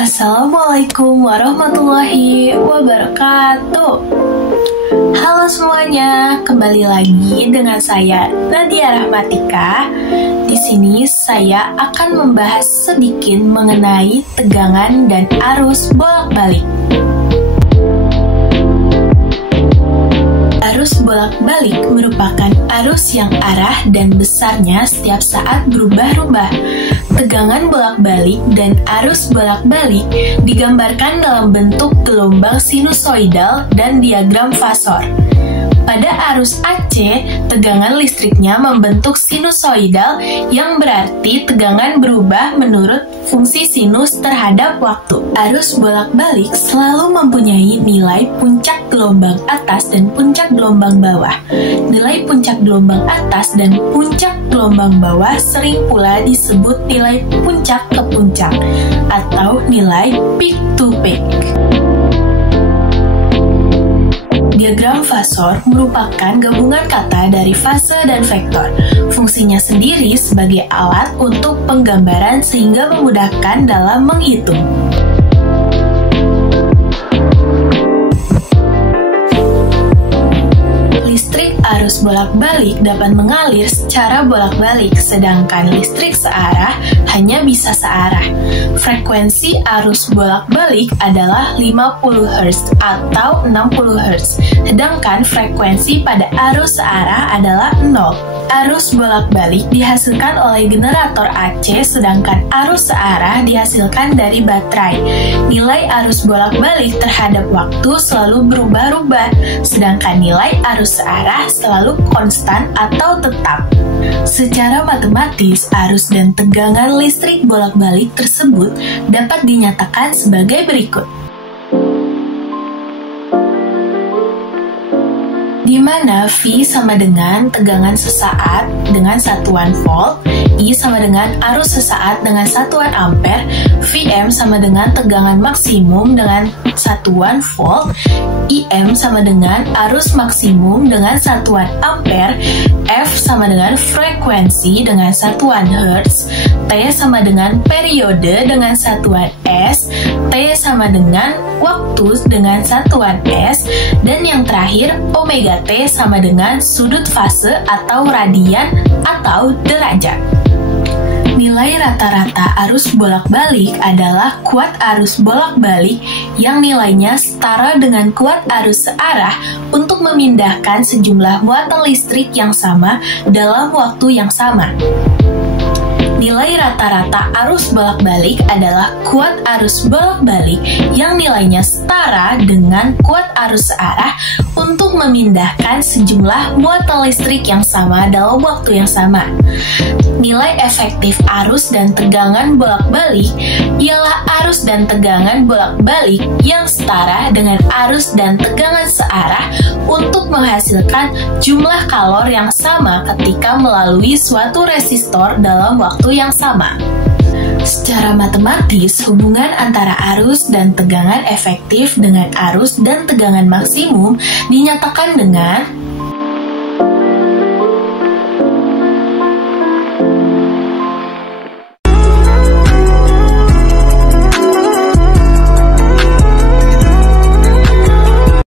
Assalamualaikum warahmatullahi wabarakatuh. Halo semuanya, kembali lagi dengan saya Nadia Rahmatika. Di sini saya akan membahas sedikit mengenai tegangan dan arus bolak-balik. Arus bolak-balik merupakan arus yang arah dan besarnya setiap saat berubah-ubah. Tegangan bolak-balik dan arus bolak-balik digambarkan dalam bentuk gelombang sinusoidal dan diagram fasor. Pada arus AC, tegangan listriknya membentuk sinusoidal yang berarti tegangan berubah menurut fungsi sinus terhadap waktu. Arus bolak-balik selalu mempunyai nilai puncak gelombang atas dan puncak gelombang bawah. Nilai puncak gelombang atas dan puncak gelombang bawah sering pula disebut nilai puncak ke puncak atau nilai peak to peak. Diagram fasor merupakan gabungan kata dari fase dan vektor. Fungsinya sendiri sebagai alat untuk penggambaran sehingga memudahkan dalam menghitung. Listrik arus bolak-balik dapat mengalir secara bolak-balik, sedangkan listrik searah hanya bisa searah. Frekuensi arus bolak-balik adalah 50 Hz atau 60 Hz, sedangkan frekuensi pada arus searah adalah 0. Arus bolak-balik dihasilkan oleh generator AC, sedangkan arus searah dihasilkan dari baterai. Nilai arus bolak-balik terhadap waktu selalu berubah-ubah, sedangkan nilai arus searah selalu konstan atau tetap. Secara matematis, arus dan tegangan listrik bolak-balik tersebut dapat dinyatakan sebagai berikut. Di mana V sama dengan tegangan sesaat dengan satuan volt, I sama dengan arus sesaat dengan satuan ampere, Vm sama dengan tegangan maksimum dengan satuan volt, Im sama dengan arus maksimum dengan satuan ampere, F sama dengan frekuensi dengan satuan hertz, T sama dengan periode dengan satuan S, T sama dengan waktu dengan satuan S, dan yang terakhir omega T sama dengan sudut fase atau radian atau derajat. Nilai rata-rata arus bolak-balik adalah kuat arus bolak-balik yang nilainya setara dengan kuat arus searah untuk memindahkan sejumlah muatan listrik yang sama dalam waktu yang sama. Nilai rata-rata arus bolak-balik adalah kuat arus bolak-balik yang nilainya setara dengan kuat arus searah untuk memindahkan sejumlah muatan listrik yang sama dalam waktu yang sama. Nilai efektif arus dan tegangan bolak-balik ialah arus dan tegangan bolak-balik yang setara dengan arus dan tegangan searah untuk menghasilkan jumlah kalor yang sama ketika melalui suatu resistor dalam waktu yang sama. Secara matematis, hubungan antara arus dan tegangan efektif dengan arus dan tegangan maksimum dinyatakan dengan